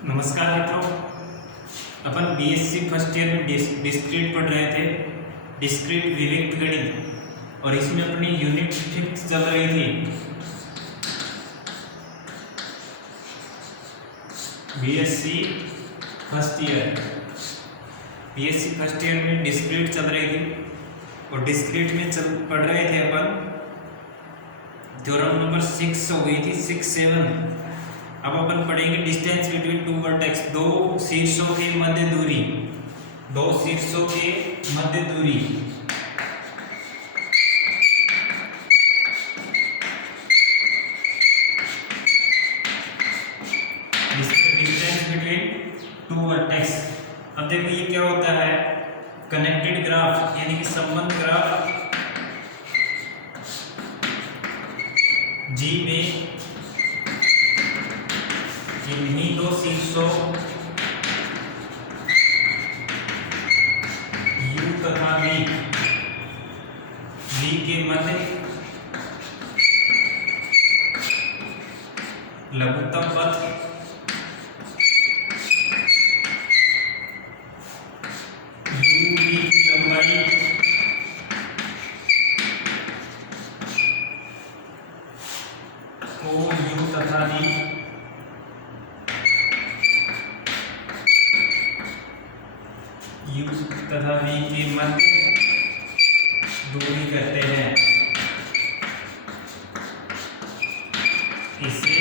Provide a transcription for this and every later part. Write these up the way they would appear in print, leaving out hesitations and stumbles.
नमस्कार मित्रों, अपन BSc first year में डिस्क्रीट पढ़ रहे थे, डिस्क्रीट विविक्त गणित, और इसमें अपनी यूनिट 5 चल रही थी। बीएससी फर्स्ट ईयर में डिस्क्रीट चल रही थी, और डिस्क्रीट में पढ़ रहे थे अपन थ्योरम नंबर 6 हो गई थी, 6, 7। अब अपन पढ़ेंगे डिस्टेंस बिटवीन टू वर्टेक्स, दो शीर्षों के मध्य दूरी, डिस्टेंस बिटवीन टू वर्टेक्स। अब देखो ये क्या होता है, कनेक्टेड ग्राफ यानी कि संबंध ग्राफ जी में इन्हीं दो शीर्षों U तथा V के मध्य लघुत्तम पथ UV की लंबाई को U तथा V के मध्य दूरी कहते हैं। इसे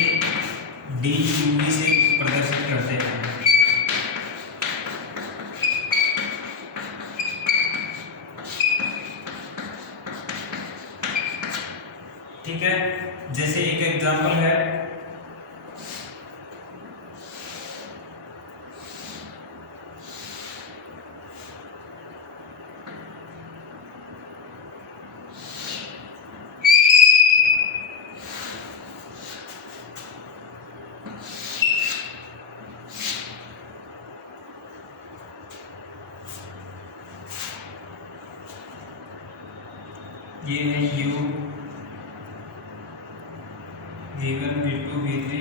DUV से प्रदर्शित करते हैं। ठीक है, जैसे एक एग्जांपल है, ये है U, V1, V2, V3,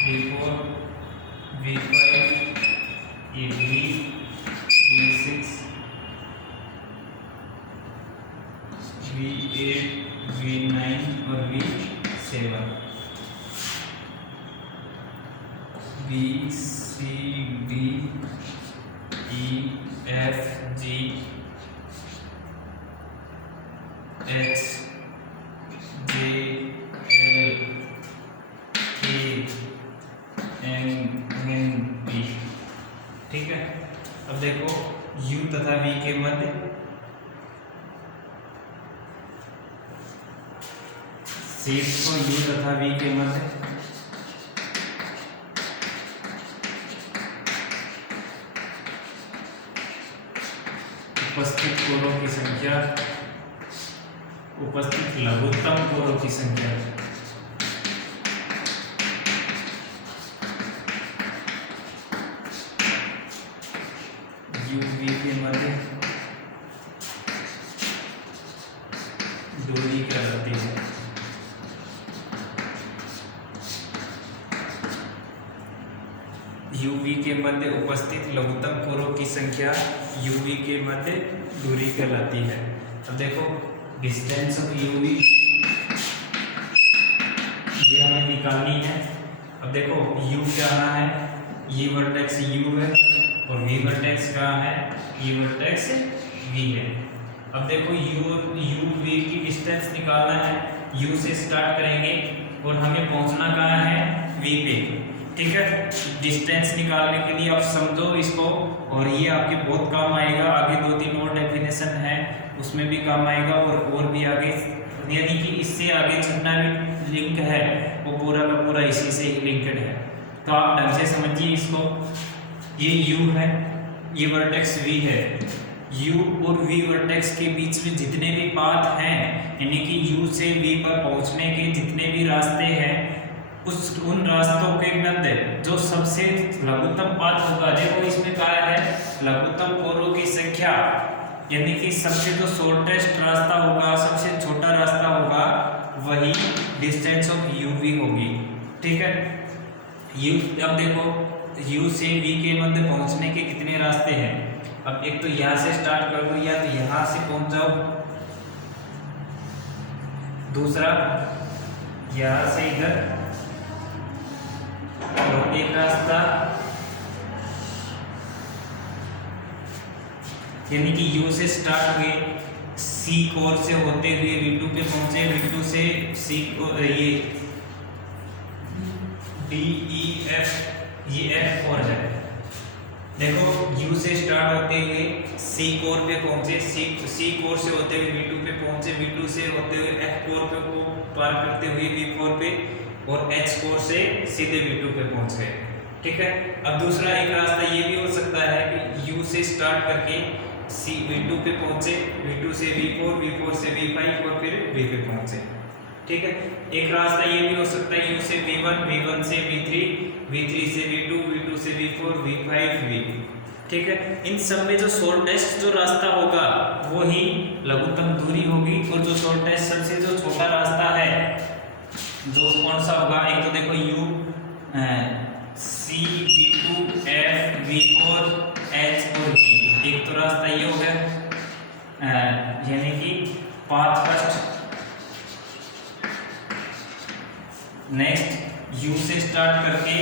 V4, V5, ये V, V6, V8, V9 और V7, B, C, D, E, F, G, H, J, L, K, M, N, P। ठीक है, अब देखो U तथा V के मध्य शीर्ष को U तथा V के मध्य उपस्थित कोणों की संख्या, उपस्थित लघुत्तम कोणों की संख्या UV के मध्य दूरी कहलाती है। UV के मध्य उपस्थित लघुत्तम कोणों की संख्या UV के मध्य दूरी कहलाती है। अब देखो डिस्टेंस ऑफ UV ये हमें निकालनी है। अब देखो U क्या है, ये वर्टेक्स U है, और V वर्टेक्स कहाँ है, ये वर्टेक्स V है। अब देखो UV की डिस्टेंस निकालना है, U से स्टार्ट करेंगे और हमें पहुंचना कहाँ है, V पे। ठीक है, डिस्टेंस निकालने के लिए आप समझो इसको, और ये आपके बहुत काम आएगा। आगे 2-3 और डेफिनेशन है, उसमें भी काम आएगा, और भी आगे, यानी कि इससे आगे जितना भी लिंक है वो पूरा का पूरा इसी से लिंक्ड है। तो आप ढंग से समझिए इसको। ये U है, ये वर्टेक्स V है। U और V वर्टेक्स के बीच में जितने भी पाथ हैं, यानी कि U से V पर पहुंचने के जितने भी रास्ते हैं, उन रास्तों के मध्य जो सबसे लघुत्तम पाथ होगा, देखो इसमें कहा है लघुत्तम कोणों की संख्या, यानी कि सबसे जो शॉर्टेस्ट रास्ता होगा, सबसे छोटा रास्ता होगा, वही डिस्टेंस ऑफ यू भी होगी। ठीक है, यू, अब देखो यू से वी के मध्य पहुंचने के कितने रास्ते हैं। अब एक तो यहाँ से स्टार्ट कर दो या तो यहाँ से पहुंच जाओ, दूसरा यहाँ से इधर, और एक रास्ता यानी कि यू से स्टार्ट हुए, सी कोर से होते हुए V2 पे पहुंचे, V2 से सी ये D E F, ये F4 है। देखो U से स्टार्ट होते हुए C कोर पे पहुंचे, C कोर से होते हुए V2 पे पहुंचे, V2 से होते हुए F कोर पे को पार करते हुए V4 पे, और H कोर से सीधे V2 पे पहुंच गए। ठीक है, अब दूसरा एक रास्ता ये भी हो सकता है कि U से स्टार्ट करके C V2 पे पहुंचे, V2 से V4, V4 से V5 और फिर V पे पहुंचे। ठीक है, एक रास्ता ये भी हो सकता है U से V1, V1 से V3, V3 से V2, V2 से V4, V5 V। ठीक है, इन सब में जो शॉर्टेस्ट जो रास्ता होगा वो ही लघुत्तम दूरी होगी, और जो शॉर्टेस्ट सबसे जो छोटा रास्ता है जो कौन सा होगा, एक तो देखो U C V2 F V4 H और V, एक तो रास्ता ये हो गया यानी कि पाथ फर्स्ट। नेक्स्ट U से स्टार्ट करके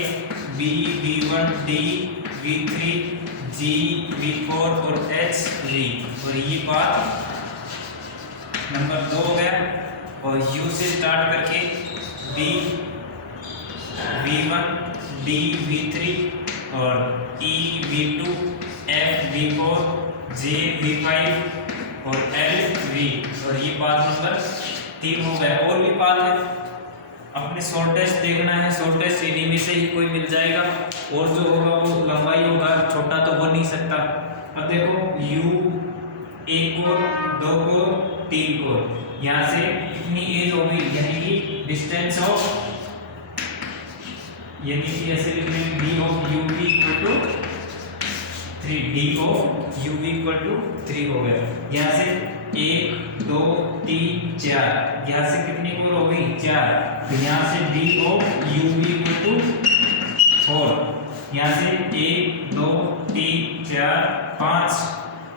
B B1 D V3 G V4 और H V, और ये पाथ नंबर 2 हो गया। और U से स्टार्ट करके B V1 D V3 और E V2 F V4 J V5 और L V, और ये पाथ नंबर 3 हो गया। और भी पाथ है, अपने शॉर्टेस्ट देखना है, शॉर्टेस्ट इन्हीं में से ही कोई मिल जाएगा, और जो होगा वो लंबाई होगा, छोटा तो हो नहीं सकता। अब देखो U 1 कोर 2 कोर 3 कोर, यहाँ से कितनी एज होगी, यानी कि डिस्टेंस ऑफ, यानी कि ऐसे लिख लेंगे D ऑफ U भी equal to 3, D of U भी इक्वल टू 3 हो गया। यहाँ से 1 2 3 4, यहाँ से कितनी कोर हो गई 4, तो यहाँ से D ऑफ U भी इक्वल टू 4, यहाँ से 1 2 3 4 5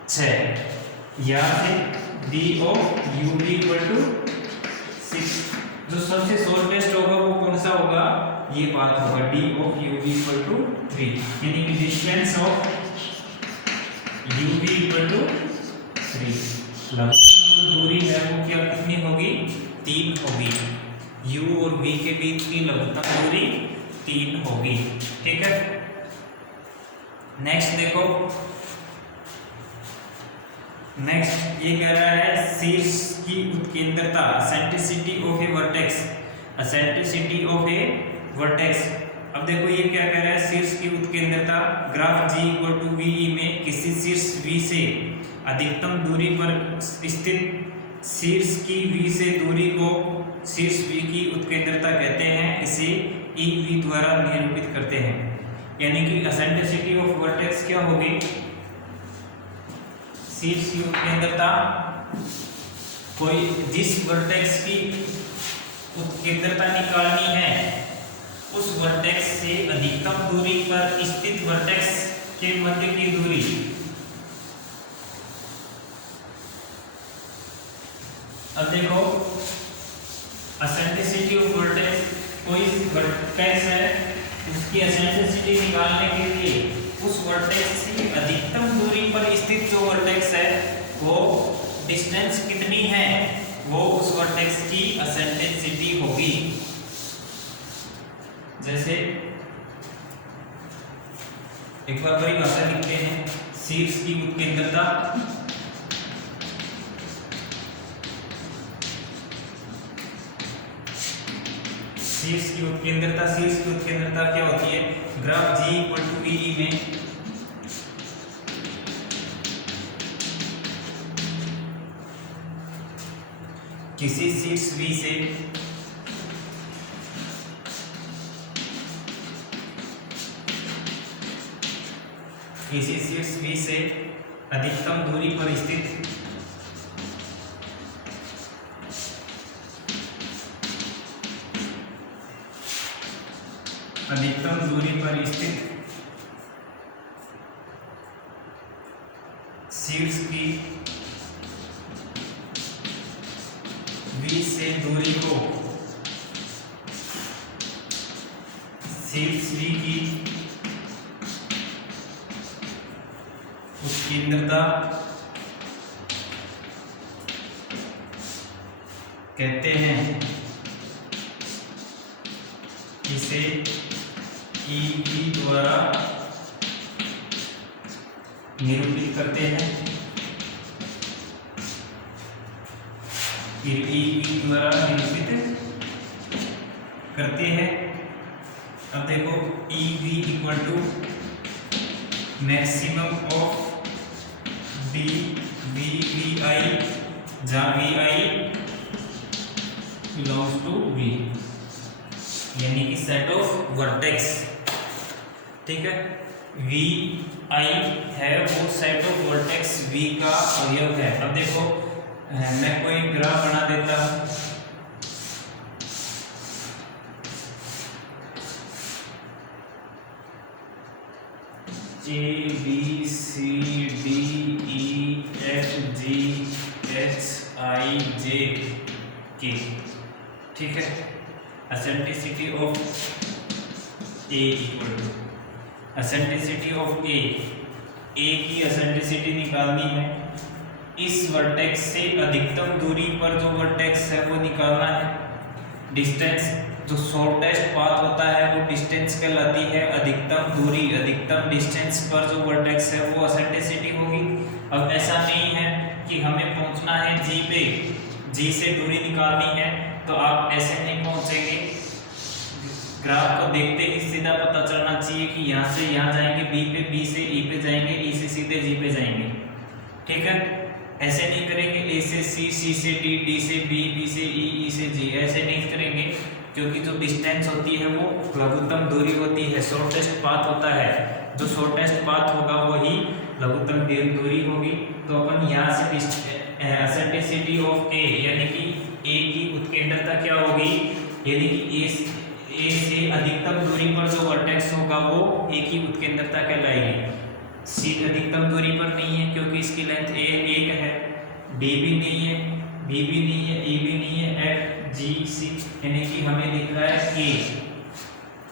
6, यहाँ से D ऑफ U भी इक्वल टू 6। जो सबसे शॉर्टेस्ट होगा वो कौन सा होगा, ये बात होगा D ऑफ U भी इक्वल टू 3, यानी कि डिस्टेंस ऑफ U भी इक्वल टू 3। लघुत्तम दूरी है वो क्या कितनी होगी, 3 होगी। U और V के बीच की लघुत्तम दूरी 3 होगी। ठीक है, नेक्स्ट देखो, नेक्स्ट ये कह रहा है शीर्ष की उत्केंद्रता, eccentricity of a vertex, eccentricity of a vertex. अब देखो ये क्या कह रहा है, शीर्ष की उत्केंद्रता graph G equal to VE में किसी शीर्ष V से अधिकतम दूरी पर स्थित शीर्ष की V से दूरी को शीर्ष V की उत्केंद्रता कहते हैं, इसे EV द्वारा निरूपित करते हैं। यानी कि एसेंट्रिसिटी ऑफ वर्टेक्स क्या होगी, शीर्ष की उत्केंद्रता, कोई जिस वर्टेक्स की उत्केंद्रता निकालनी है उस वर्टेक्स से अधिकतम दूरी पर स्थित वर्टेक्स के मध्य की दूरी, अब देखो एसेंट्रिसिटी ऑफ वर्टेक्स, कोई वर्टेक्स है उसकी एसेंट्रिसिटी निकालने के लिए उस वर्टेक्स से अधिकतम दूरी पर स्थित जो वर्टेक्स है वो डिस्टेंस कितनी है, वो उस वर्टेक्स की एसेंट्रिसिटी होगी। जैसे एक बार बड़ी भाषा लिखते हैं, शीर्ष की उत्केंद्रता शीर्ष की उत्केंद्रता क्या होती है, graph G equal to VE में किसी शीर्ष V से अधिकतम दूरी पर स्थित अधिकतम दूरी पर स्थित शीर्ष की V से दूरी को शीर्ष V की उत्केंद्रता कहते हैं। इसे EV द्वारा निरूपित करते हैं। EV द्वारा निरूपित करते हैं। अब देखो EV equal to maximum of VI, जहाँ VI बिलोंग्स टू V, यानी कि सेट ऑफ वर्टेक्स। ठीक है, VI है वो सेट ऑफ वर्टेक्स V का अवयव है। अब देखो मैं कोई ग्राफ बना देता हूं। A B C D E F G H I J K, ठीक है। Eccentricity of A equal to eccentricity of A की एसेंट्रिसिटी निकालनी है। इस वर्टेक्स से अधिकतम दूरी पर जो वर्टेक्स है वो निकालना है। डिस्टेंस जो शॉर्टेस्ट पाथ होता है वो डिस्टेंस कहलाती है। अधिकतम दूरी, अधिकतम डिस्टेंस पर जो वर्टेक्स है वो एसेंट्रिसिटी होगी। अब ऐसा नहीं है कि हमें पहुंचना है G पे, G से दूरी निकालनी है तो आप ऐसे नहीं पहुंचेंगे। ग्राफ को देखते ही सीधा पता चलना चाहिए कि यहाँ से यहाँ जाएंगे B पे, B से E पे जाएंगे, E से सीधे G पे जाएंगे। ठीक है, ऐसे नहीं करेंगे A से C, C से D, D से B, B से E, E से G, ऐसे नहीं करेंगे क्योंकि जो डिस्टेंस होती है वो लघुत्तम दूरी होती है, शॉर्टेस्ट पाथ होता है। जो शॉर्टेस्ट पाथ होगा वही लघुत्तम दूरी होगी। तो अपन यहाँ से एसेंट्रिसिटी ऑफ A यानी कि A की उत्केंद्रता क्या होगी, यानी कि A से अधिकतम दूरी पर जो वर्टेक्स होगा वो A की उत्केंद्रता कहलाएगी। C अधिकतम दूरी पर नहीं है क्योंकि इसकी लेंथ A 1 है, D भी नहीं है, B भी नहीं है, E भी नहीं है, F G C, यानी कि हमें दिख रहा है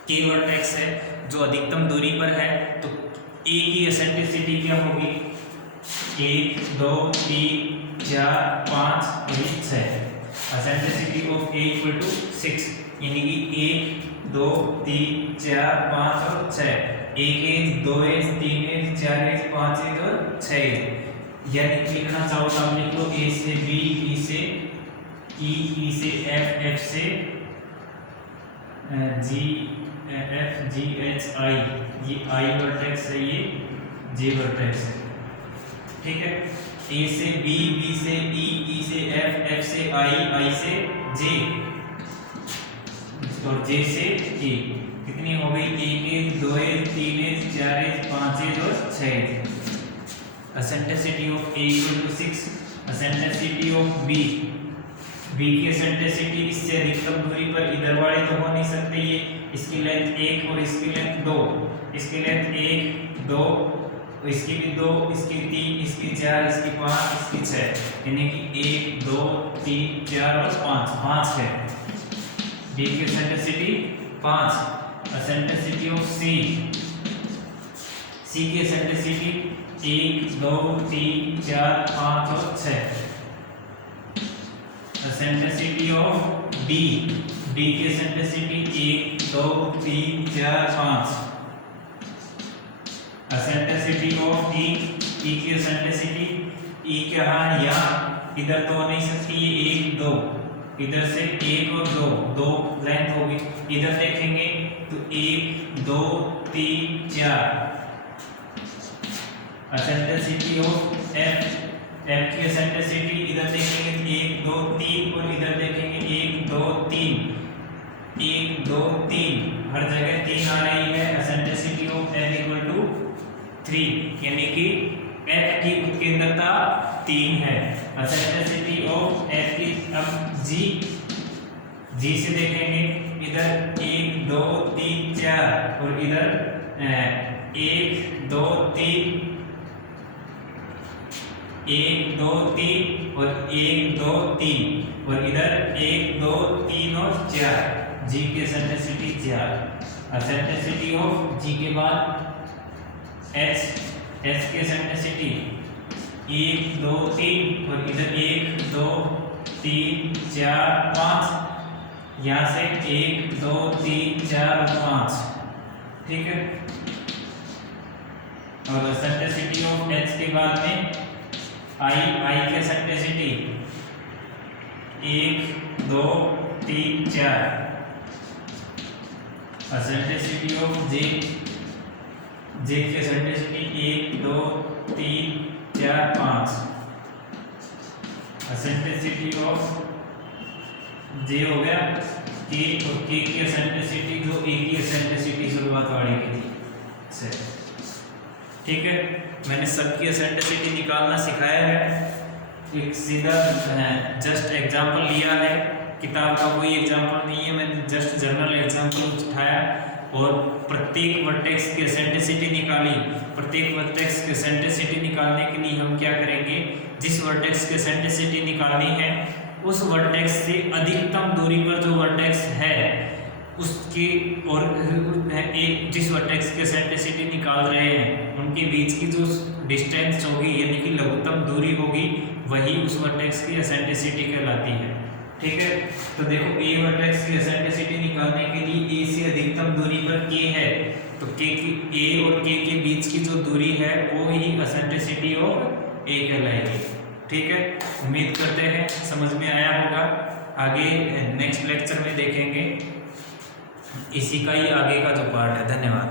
K वर्टेक्स है जो अधिकतम दूरी पर है। तो A की एसेंट्रिसिटी क्या होगी, 1 2 3 4 5 6। Eccentricity of A equal to 6, यानी कि 1 2 3 4 5 और 6। 1 inch 2 inch 3 inch 4 inch 5 inch और 6 इंच। यानी कि लिखना चाहो तो आप लिख लो A से B, B से E, E से F, F से G, F G H I, ये I वर्टेक्स है, ये J वर्टेक्स है। ठीक है, A से B, B से E, E से F, F से I, I से J और J से K। कितनी हो गई, 1 inch 2 inch 3 inch 4 inch 5 inch और 6 inch. Eccentricity of A equal to 6। Eccentricity of B की एसेंट्रिसिटी इससे अधिकतम दूरी पर इधर वाले तो हो नहीं सकते, ये इसकी लेंथ 1 और इसकी लेंथ 2, इसकी लेंथ 1 2, इसकी भी 2, इसकी 3, इसकी 4, इसकी 5, इसकी 6, यानी कि 1 2 3 4 और 5 है। B की एसेंट्रिसिटी 5। एसेंट्रिसिटी ऑफ C की एसेंट्रिसिटी 1 2 3 4 5 और 6। एसेंट्रिसिटी ऑफ D की एसेंट्रिसिटी 1 2 3 4 5। एसेंट्रिसिटी ऑफ E की एसेंट्रिसिटी E क्या है, यहाँ इधर तो हो नहीं सकती, ये 1 2, इधर से 1 और 2 लेंथ होगी। इधर देखेंगे तो 1 2 3 4। एसेंट्रिसिटी ऑफ F की एसेंट्रिसिटी इधर देखेंगे 1 2 3 और इधर देखेंगे 1 2 3 1 2 3, हर जगह 3 आ रही है। Eccentricity of F equal to 3, यानी कि F की उत्केंद्रता 3 है। एसेंट्रिसिटी ऑफ F की, अब G से देखेंगे इधर 1 2 3 4 और इधर 1 2 3 1 2 3 और 1 2 3 और इधर 1 2 3 और 4। जी की एसेंट्रिसिटी 4। एसेंट्रिसिटी ऑफ जी के बाद एच की एसेंट्रिसिटी 1 2 3 और इधर 1 2 3 4 5। यहाँ से 1 2 3 4 और 5, ठीक है। और एसेंट्रिसिटी ऑफ एच के बाद में आई की एसेंट्रिसिटी 1 2 3 4। एसेंट्रिसिटी ऑफ जे की एसेंट्रिसिटी 1 2 3 4 5। एसेंट्रिसिटी ऑफ जे हो गया के, और के की एसेंट्रिसिटी जो ए की एसेंट्रिसिटी शुरुआत वाली की थी, ठीक है। मैंने सबकी एसेंट्रिसिटी निकालना सिखाया है। एक सीधा जस्ट एग्जांपल लिया है, किताब का कोई एग्जांपल नहीं है, मैंने जस्ट जनरल एग्जांपल उठाया और प्रत्येक वर्टेक्स की एसेंट्रिसिटी निकाली। प्रत्येक वर्टेक्स की एसेंट्रिसिटी निकालने के लिए हम क्या करेंगे, जिस वर्टेक्स की एसेंट्रिसिटी निकालनी है उस वर्टेक्स से अधिकतम दूरी पर जो वर्टेक्स है उसके और एक जिस वर्टेक्स की एसेंट्रिसिटी निकाल रहे हैं उनके बीच की जो डिस्टेंस होगी यानी कि लघुत्तम दूरी होगी वही उस वर्टेक्स की एसेंट्रिसिटी कहलाती है, ठीक है। तो देखो ए वर्टेक्स की एसेंट्रिसिटी निकालने के लिए ए से अधिकतम दूरी पर के है, तो के की ए और के के बीच की जो दूरी है वो ही एसेंट्रिसिटी ऑफ ए कहलाएगी, ठीक है। उम्मीद करते हैं समझ में आया होगा। आगे नेक्स्ट लेक्चर में देखेंगे इसी का ही आगे का जो पार्ट है। धन्यवाद।